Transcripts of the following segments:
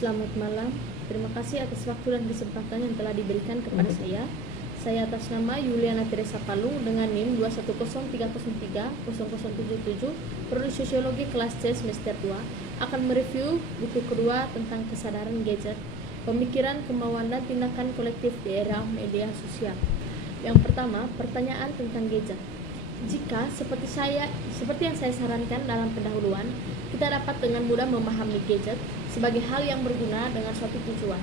Selamat malam, terima kasih atas waktu dan kesempatan yang telah diberikan kepada saya. Saya atas nama Yuliana Teresa Palung dengan NIM 21030300077, Prodi Sosiologi kelas C semester 2, akan mereview buku kedua tentang kesadaran gadget, pemikiran, kemauan, dan tindakan kolektif di era media sosial. Yang pertama, pertanyaan tentang gadget. Jika seperti yang saya sarankan dalam pendahuluan, kita dapat dengan mudah memahami gadget sebagai hal yang berguna dengan suatu tujuan,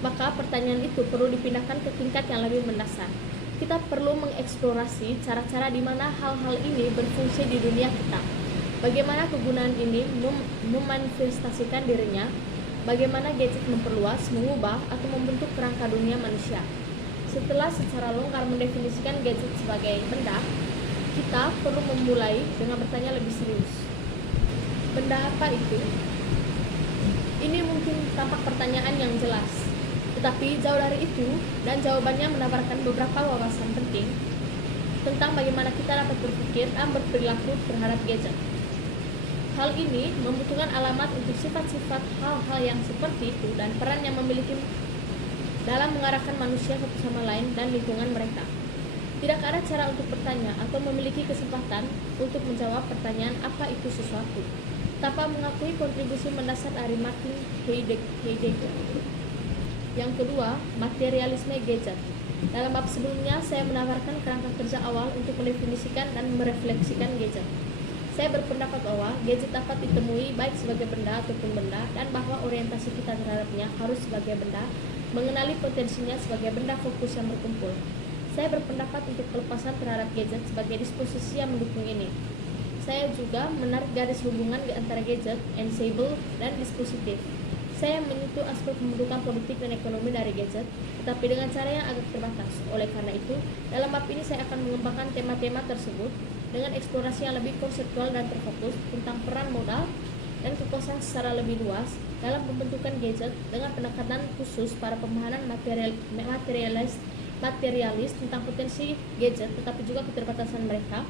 maka pertanyaan itu perlu dipindahkan ke tingkat yang lebih mendasar. Kita perlu mengeksplorasi cara-cara di mana hal-hal ini berfungsi di dunia kita. Bagaimana kegunaan ini memanifestasikan dirinya, bagaimana gadget memperluas, mengubah, atau membentuk kerangka dunia manusia. Setelah secara longgar mendefinisikan gadget sebagai benda, kita perlu memulai dengan bertanya lebih serius. Benda apa itu? Ini mungkin tampak pertanyaan yang jelas, tetapi jauh dari itu, dan jawabannya menawarkan beberapa wawasan penting tentang bagaimana kita dapat berpikir dan berperilaku terhadap gadget. Hal ini membutuhkan alamat untuk sifat-sifat hal-hal yang seperti itu dan peran yang memiliki dalam mengarahkan manusia satu sama lain dan lingkungan mereka. Tidak ada cara untuk bertanya atau memiliki kesempatan untuk menjawab pertanyaan apa itu sesuatu tanpa mengakui kontribusi mendasar dari Martin Heidegger. Yang kedua, materialisme gadget. Dalam bab sebelumnya, saya menawarkan kerangka kerja awal untuk mendefinisikan dan merefleksikan gadget. Saya berpendapat bahwa gadget dapat ditemui baik sebagai benda ataupun benda, dan bahwa orientasi kita terhadapnya harus sebagai benda, mengenali potensinya sebagai benda fokus yang berkumpul. Saya berpendapat untuk pelepasan terhadap gadget sebagai disposisi yang mendukung ini. Saya juga menarik garis hubungan di antara gadget, ensemble, dan dispositif. Saya menyentuh aspek pembentukan politik dan ekonomi dari gadget, tetapi dengan cara yang agak terbatas. Oleh karena itu, dalam bab ini saya akan mengembangkan tema-tema tersebut dengan eksplorasi yang lebih konseptual dan terfokus tentang peran modal dan kekuasaan secara lebih luas dalam pembentukan gadget dengan pendekatan khusus pada pemahaman materialis tentang potensi gadget, tetapi juga keterbatasan mereka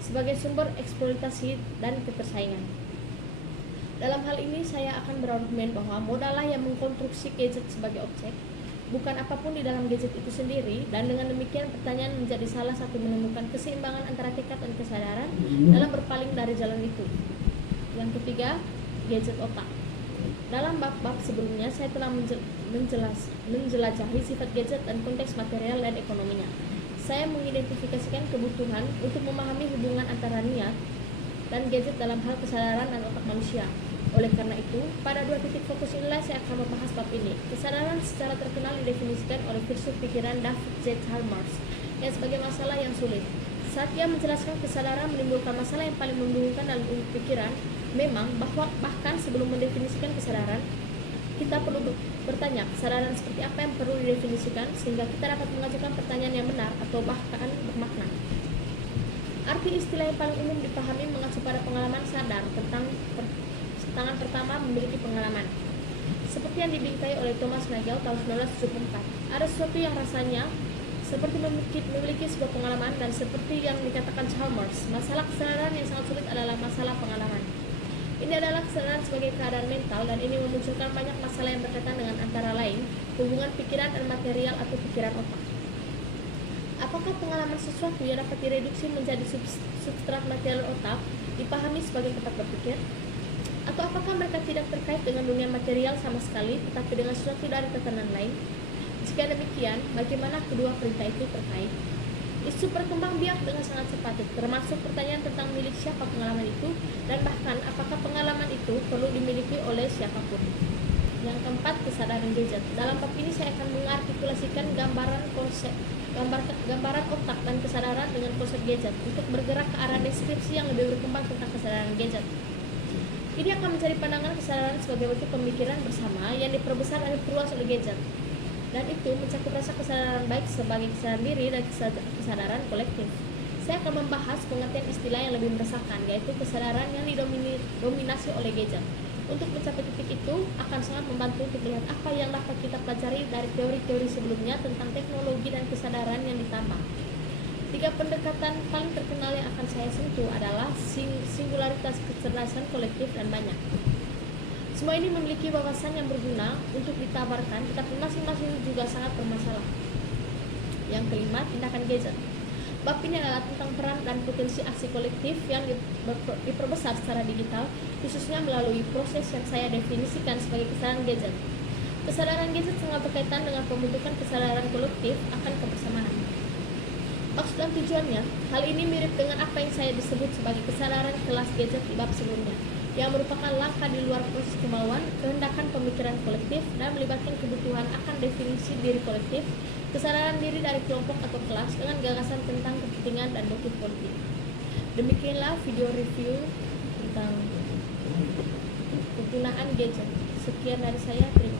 sebagai sumber eksploitasi dan ketersaingan. Dalam hal ini, saya akan berargumen bahwa modallah yang mengkonstruksi gadget sebagai objek, bukan apapun di dalam gadget itu sendiri, dan dengan demikian pertanyaan menjadi salah satu menemukan keseimbangan antara tekad dan kesadaran dalam berpaling dari jalan itu. Yang ketiga, gadget otak. Dalam bab-bab sebelumnya, saya telah menjelajahi sifat gadget dan konteks material dan ekonominya. Saya mengidentifikasikan kebutuhan untuk memahami hubungan antara niat dan gadget dalam hal kesadaran dan otak manusia. Oleh karena itu, pada dua titik fokus inilah saya akan membahas bab ini. Kesadaran secara terkenal didefinisikan oleh filsuf pikiran David J. Chalmers yang sebagai masalah yang sulit. Saat ia menjelaskan kesadaran menimbulkan masalah yang paling membingungkan dalam pikiran, memang bahkan sebelum mendefinisikan kesadaran, kita perlu bertanya kesadaran seperti apa yang perlu didefinisikan sehingga kita dapat mengajukan pertanyaan yang benar atau bahkan bermakna. Arti istilah yang paling umum dipahami mengacu pada pengalaman sadar tentang tangan pertama memiliki pengalaman. Seperti yang dibingkai oleh Thomas Nagel tahun 1974, ada sesuatu yang rasanya seperti memiliki sebuah pengalaman, dan seperti yang dikatakan Chalmers, masalah kesadaran yang sangat sulit adalah masalah pengalaman. Ini adalah kesadaran sebagai keadaan mental, dan ini memunculkan banyak masalah yang berkaitan dengan antara lain hubungan pikiran dan material atau pikiran otak. Apakah pengalaman sesuatu yang dapat direduksi menjadi substrat material otak dipahami sebagai tempat berpikir? Atau apakah mereka tidak terkait dengan dunia material sama sekali, tetapi dengan sesuatu dari tatanan lain? Jika demikian, bagaimana kedua perintah itu terkait? Isu berkembang biak dengan sangat cepat, termasuk pertanyaan tentang milik siapa pengalaman itu, dan bahkan apakah pengalaman itu perlu dimiliki oleh siapapun. Yang keempat, kesadaran gadget. Dalam bab ini saya akan mengartikulasikan gambaran otak dan kesadaran dengan konsep gadget untuk bergerak ke arah deskripsi yang lebih berkembang tentang kesadaran gadget. Ini akan mencari pandangan kesadaran sebagai bentuk pemikiran bersama yang diperbesar dan diperluas oleh gadget, dan itu mencakup rasa kesadaran baik sebagai kesadaran diri dan kesadaran kolektif. Saya akan membahas pengertian istilah yang lebih meresahkan, yaitu kesadaran yang didominasi oleh gadget. Untuk mencapai titik itu akan sangat membantu untuk melihat apa yang dapat kita pelajari dari teori-teori sebelumnya tentang teknologi dan kesadaran yang ditambah. Tiga pendekatan paling terkenal yang akan saya sentuh adalah singularitas, kecerdasan kolektif, dan banyak. Semua ini memiliki wawasan yang berguna untuk ditawarkan, tetapi masing-masing juga sangat bermasalah. Yang kelima, tindakan gadget. Bab ini adalah tentang peran dan potensi aksi kolektif yang diperbesar secara digital, khususnya melalui proses yang saya definisikan sebagai kesadaran gadget. Kesadaran gadget sangat berkaitan dengan pembentukan kesadaran kolektif akan kebersamaan. Maksud dan tujuannya, hal ini mirip dengan apa yang saya disebut sebagai kesadaran kelas gadget di bab sebelumnya, yang merupakan langkah di luar proses kemauan, kehendakan pemikiran kolektif, dan melibatkan kebutuhan akan definisi diri kolektif, kesadaran diri dari kelompok atau kelas dengan gagasan tentang kepentingan dan motif politik. Demikianlah video review tentang penggunaan gadget. Sekian dari saya, terima kasih.